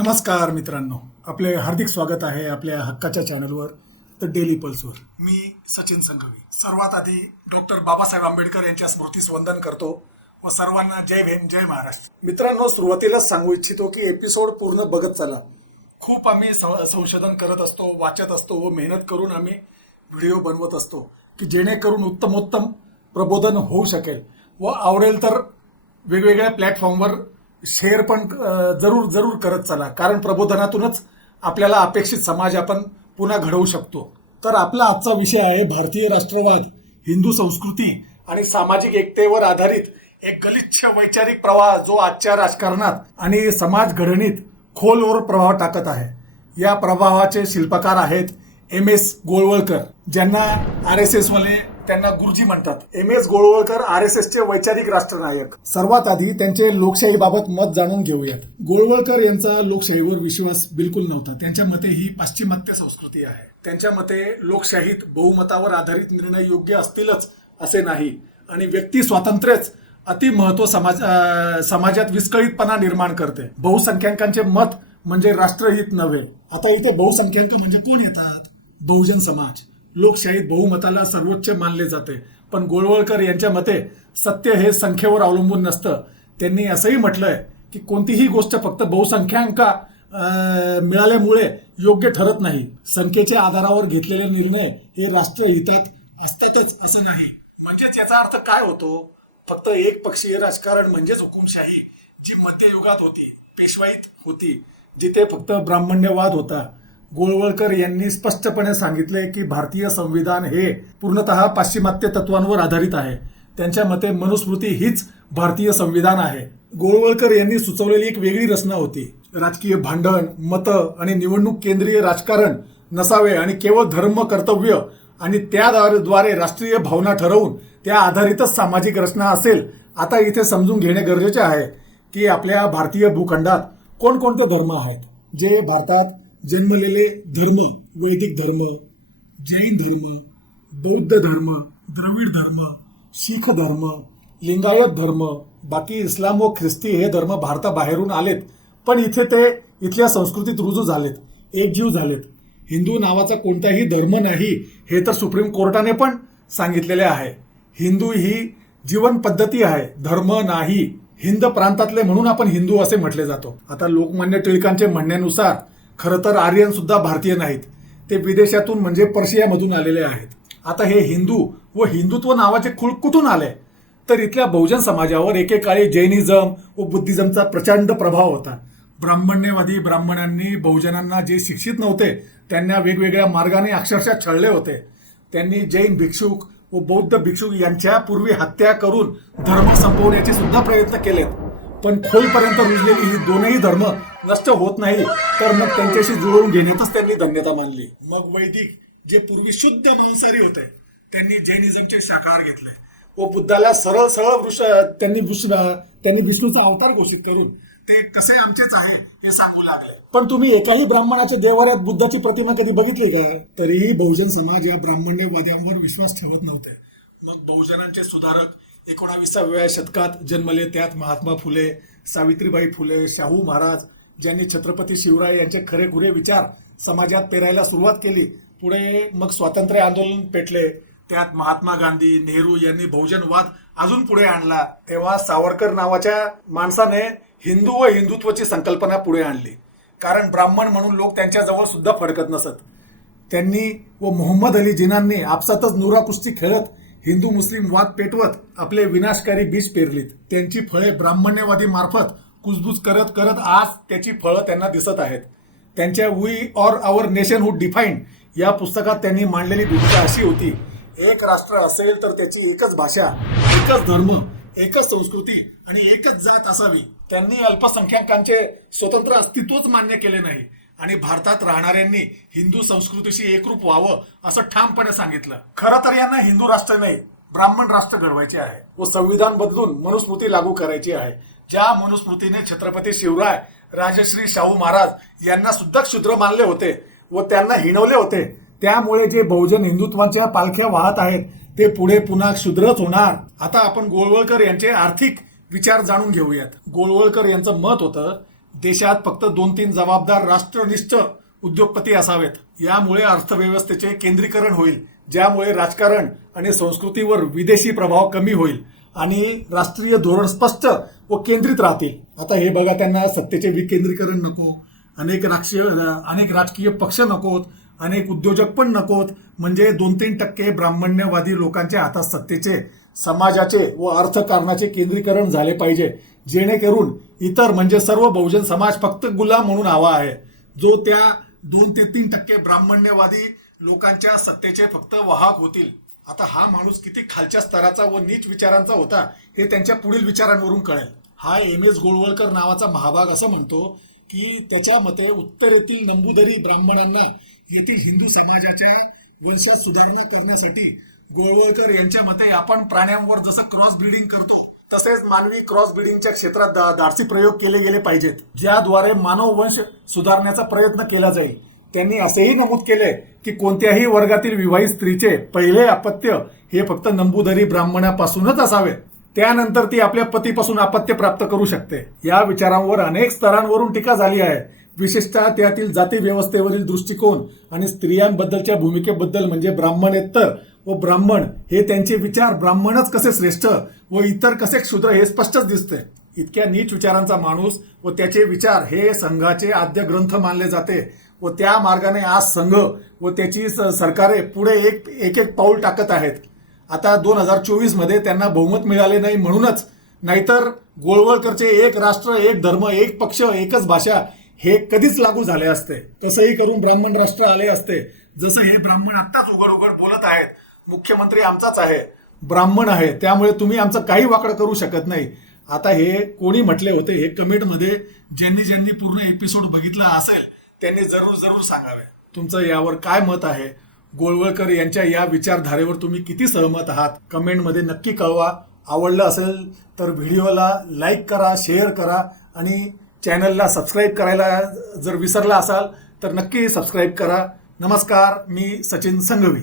नमस्कार मित्रांनो. आपले हार्दिक स्वागत आहे आपल्या हक्काच्या चॅनलवर द डेली पल्सवर मी सचिन संघवी. सर्वात आधी डॉक्टर बाबासाहेब आंबेडकर यांच्या स्मृतीस वंदन करतो व सर्वांना जय भीम जय महाराष्ट्र. मित्रांनो सुरुवातीलाच सांगू इच्छितो की एपिसोड पूर्ण बघत चला. खूप आम्ही संशोधन करत असतो वाचत असतो व मेहनत करून आम्ही व्हिडिओ बनवत असतो. की जेणेकरून उत्तमोत्तम प्रबोधन होऊ शकेल. व आवडेल तर वेगवेगळ्या प्लॅटफॉर्मवर शेअर पण जरूर जरूर करत चला. कारण प्रबोधनातूनच आपल्याला अपेक्षित समाज आपण पुन्हा घडवू शकतो. तर आपला आजचा विषय आहे भारतीय राष्ट्रवाद हिंदू संस्कृती आणि सामाजिक एकतेवर आधारित एक गलिच्छ वैचारिक प्रवाह जो आजच्या राजकारणात आणि समाज घडणीत खोलवर प्रभाव टाकत आहे. या प्रभावाचे शिल्पकार आहेत एम एस गोळवळकर ज्यांना आर एस एस वाले त्यांना गुरुजी म्हणतात. M S Golwalkar R S एसचे वैचारिक राष्ट्रनायक. सर्वात आधी त्यांचे लोकशाहीबाबत मत जाणून घेऊयात. गोळवळकर यांचा लोकशाहीवर विश्वास बिलकुल नव्हता. त्यांच्या मते ही पाश्चिमात्य संस्कृती आहे. त्यांच्या मते लोकशाहीत बहुमतावर आधारित निर्णय योग्य असतीलच असे नाही. आणि व्यक्ती स्वातंत्र्यच अति महत्त्व समाज समाजात विस्कळीतपणा निर्माण करते. बहुसंख्याकांचे मत म्हणजे राष्ट्रहित नव्हे. आता इथे बहुसंख्याक म्हणजे कोण येतात? बहुजन समाज. लोकशाहीत बहुमताला सर्वोच्च मानले जाते. पण गोळवळकर यांच्या मते सत्य हे संख्येवर अवलंबून नसतं. त्यांनी असंही म्हटलंय की कोणतीही गोष्ट फक्त बहुसंख्यांका मिळाल्यामुळे योग्य ठरत नाही. संख्येच्या आधारावर घेतलेले निर्णय हे राष्ट्रहितात असतातच असं नाही. म्हणजेच याचा अर्थ काय होतो? फक्त एक पक्षीय राजकारण म्हणजेच हुकुमशाही जी मध्ययुगात होती पेशवाईत होती जिथे फक्त ब्राह्मण्यवाद होता. गोळवळकर यांनी स्पष्टपणे सांगितले की भारतीय संविधान हे पूर्णतः पाश्चिमात्य तत्वांवर आधारित आहे. त्यांच्या मते मनुस्मृती हीच भारतीय संविधान आहे. गोळवळकर यांनी सुचवलेली एक वेगळी रचना होती. राजकीय भांडण मतं आणि निवडणूक केंद्रीय राजकारण नसावे आणि केवळ धर्म कर्तव्य आणि त्याद्वारे राष्ट्रीय भावना ठरवून त्या आधारितच सामाजिक रचना असेल आता इथे समजून घेणे गरजेचे आहे की आपल्या भारतीय भूखंडात कोणकोणते धर्म आहेत? जे भारतात जन्मलेले धर्म वैदिक धर्म जैन धर्म बौद्ध धर्म द्रविड धर्म शीख धर्म लिंगायत धर्म बाकी इस्लाम व ख्रिस्ती हे धर्म भारताबाहेरून आलेत. पण इथे ते इथल्या संस्कृतीत रुजू झालेत एकजीव झालेत. हिंदू नावाचा कोणताही धर्म नाही हे तर सुप्रीम कोर्टाने पण सांगितलेले आहे. हिंदू ही जीवन पद्धती आहे धर्म नाही. हिंद प्रांतातले म्हणून आपण हिंदू असे म्हटले जातो. आता लोकमान्य टिळकांचे म्हणण्यानुसार खरं तर आर्यन सुद्धा भारतीय नाहीत. ते विदेशातून म्हणजे पर्शियामधून आलेले आहेत. आता हे हिंदू व हिंदुत्व नावाचे खूळ कुठून आले? तर इथल्या बहुजन समाजावर एकेकाळी जैनिझम व बुद्धिझमचा प्रचंड प्रभाव होता. ब्राह्मण्यवादी ब्राह्मणांनी बहुजनांना जे शिक्षित नव्हते त्यांना वेगवेगळ्या मार्गाने अक्षरशः छळले होते. त्यांनी जैन भिक्षुक व बौद्ध भिक्षुक यांच्या पूर्वी हत्या करून धर्म संपवण्याचे सुद्धा प्रयत्न केलेत. पण खोलपर्यंत रुजलेली ही दोनही धर्म नष्ट होत नाही तर मग त्यांच्याशी जुळवून घेण्यातच त्यांनी धन्यता मानली. मग वैदिक जे पूर्वी शुद्ध मांसाहारी होते त्यांनी जैनिझमचे शाखाहार घेतले. व बुद्धाला सरळ सरळ वृष त्यांनी विष्णू त्यांनी विष्णूचा अवतार घोषित करून ते कसे आमचेच आहे हे सांगू लागले. पण तुम्ही एकाही ब्राह्मणाच्या देवाऱ्यात बुद्धाची प्रतिमा कधी बघितली का? तरीही बहुजन समाज या ब्राह्मण्यवाद्यांवर विश्वास ठेवत नव्हते. मग बहुजनांचे सुधारक एकोणाविसाव्या शतकात जन्मले त्यात महात्मा फुले सावित्रीबाई फुले शाहू महाराज ज्यांनी छत्रपती शिवराय यांचे खरेखुरे विचार समाजात पेरायला सुरुवात केली. पुढे मग स्वातंत्र्य आंदोलन पेटले. त्यात महात्मा गांधी नेहरू यांनी बहुजनवाद अजून पुढे आणला. तेव्हा सावरकर नावाच्या माणसाने हिंदू व हिंदुत्वाची संकल्पना पुढे आणली. कारण ब्राह्मण म्हणून लोक त्यांच्याजवळ सुद्धा फडकत नसत. त्यांनी व मोहम्मद अली जिनांनी आपसातच नुरा कुस्ती खेळत हिंदू मुस्लिम वाद पेटवत आपले विनाशकारी बीज पेरलीत. त्यांची फळे ब्राह्मण्यवादी मार्फत कुजबूज करत करत आज त्याची फळं त्यांना दिसत आहेत. त्यांच्या we or our nationhood defined या पुस्तकात त्यांनी मांडलेली भूमिका अशी होती एक राष्ट्र असेल तर त्याची एकच भाषा एकच धर्म एकच संस्कृती आणि एकच जात असावी. त्यांनी अल्पसंख्याकांचे स्वतंत्र अस्तित्वच मान्य केले नाही. आणि भारतात राहणाऱ्यांनी हिंदू संस्कृतीशी एकरूप व्हावं असं ठामपणे सांगितलं. खरं तर यांना हिंदू राष्ट्र नाही ब्राह्मण राष्ट्र घडवायचे आहे व संविधान बदलून मनुस्मृती लागू करायची आहे. ज्या मनुस्मृतीने छत्रपती शिवराय राजश्री शाहू महाराज यांना सुद्धा क्षुद्र मानले होते व त्यांना हिणवले होते त्यामुळे जे बहुजन हिंदुत्वाच्या पालख्या वाहत आहेत ते पुढे पुन्हा क्षुद्रच होणार. आता आपण गोळवळकर यांचे आर्थिक विचार जाणून घेऊयात. गोळवळकर यांचं मत होतं देशात फक्त दोन तीन जबाबदार राष्ट्रनिष्ठ उद्योगपती असावेत. यामुळे अर्थव्यवस्थेचे केंद्रीकरण होईल ज्यामुळे राजकारण आणि संस्कृतीवर विदेशी प्रभाव कमी होईल आणि राष्ट्रीय धोरण स्पष्ट व केंद्रित राहतील. आता हे बघा त्यांना सत्तेचे विकेंद्रीकरण नको अनेक राजकीय अनेक राजकीय पक्ष नकोत अनेक उद्योजक पण नकोत म्हणजे दोन तीन टक्के ब्राह्मण्यवादी लोकांच्या हातात सत्तेचे समाजाचे व अर्थकारणाचे केंद्रीकरण झाले पाहिजे. जेणेकरून इतर म्हणजे सर्व बहुजन समाज फक्त गुलाम म्हणून हवा आहे. जो त्या दोन ते तीन टक्के ब्राह्मण्यवादी लोकांच्या सत्तेचे फक्त वाहक होतील. आता हा माणूस किती खालच्या स्तराचा व नीच विचारांचा होता हे त्यांच्या पुढील विचारांवरून कळेल. हा एम एस गोळवळकर नावाचा महाभाग असं म्हणतो की त्याच्या मते उत्तरेतील नंबुदरी ब्राह्मणांना येथील हिंदू समाजाच्या वंशात सुधारणा करण्यासाठी गोळवळकर यांच्या मते आपण प्राण्यांवर जसं क्रॉस ब्रीडिंग करतो तसेच मानवी क्रॉस ब्रीडिंगच्या क्षेत्रात दा- धाडसी प्रयोग केले गेले पाहिजेत ज्याद्वारे मानव वंश सुधारण्याचा प्रयत्न केला जाईल. त्यांनी असेही नमूद केले की कोणत्याही वर्गातील विवाहित स्त्रीचे पहिले अपत्य हे फक्त नंबुधरी ब्राह्मणापासूनच असावे. त्यानंतर ती आपल्या पतीपासून अपत्य प्राप्त करू शकते. या विचारांवर अनेक स्तरांवरून टीका झाली आहे. विशेषतः त्यातील जाती व्यवस्थेवरील दृष्टिकोन आणि स्त्रियांबद्दलच्या भूमिकेबद्दल म्हणजे ब्राह्मणेतर व ब्राह्मण हे त्यांचे विचार ब्राह्मणच कसे श्रेष्ठ व इतर कसे क्षुद्र हे स्पष्टच दिसते. इतक्या नीच विचारांचा माणूस व त्याचे विचार हे संघाचे आद्य ग्रंथ मानले जाते व त्या मार्गाने आज संघ व त्याची सरकारे पुढे एक एक एक पाऊल टाकत आहेत. आता दोन हजार चोवीसमध्ये त्यांना बहुमत मिळाले नाही म्हणूनच नाहीतर गोळवळकरचे एक राष्ट्र एक धर्म एक पक्ष एकच भाषा हे कधीच लागू झाले असते. कसंही करून ब्राह्मण राष्ट्र आले असते. जसं हे ब्राह्मण आत्ताच उघड उघड बोलत आहेत मुख्यमंत्री आमचाच आहे ब्राह्मण आहे त्यामुळे तुम्ही आमचं काही वाकडं करू शकत नाही. आता हे कोणी म्हटले होते हे कमेंटमध्ये ज्यांनी ज्यांनी पूर्ण एपिसोड बघितला असेल त्यांनी जरूर जरूर सांगावे. तुमचं यावर काय मत आहे? गोळवळकर यांच्या या विचारधारेवर तुम्ही किती सहमत आहात? कमेंटमध्ये नक्की कळवा. आवडलं असेल तर व्हिडिओला लाईक करा शेअर करा आणि चॅनलला सबस्क्राईब करायला जर विसरला असाल तर नक्की सबस्क्राईब करा. नमस्कार मी सचिन संघवी.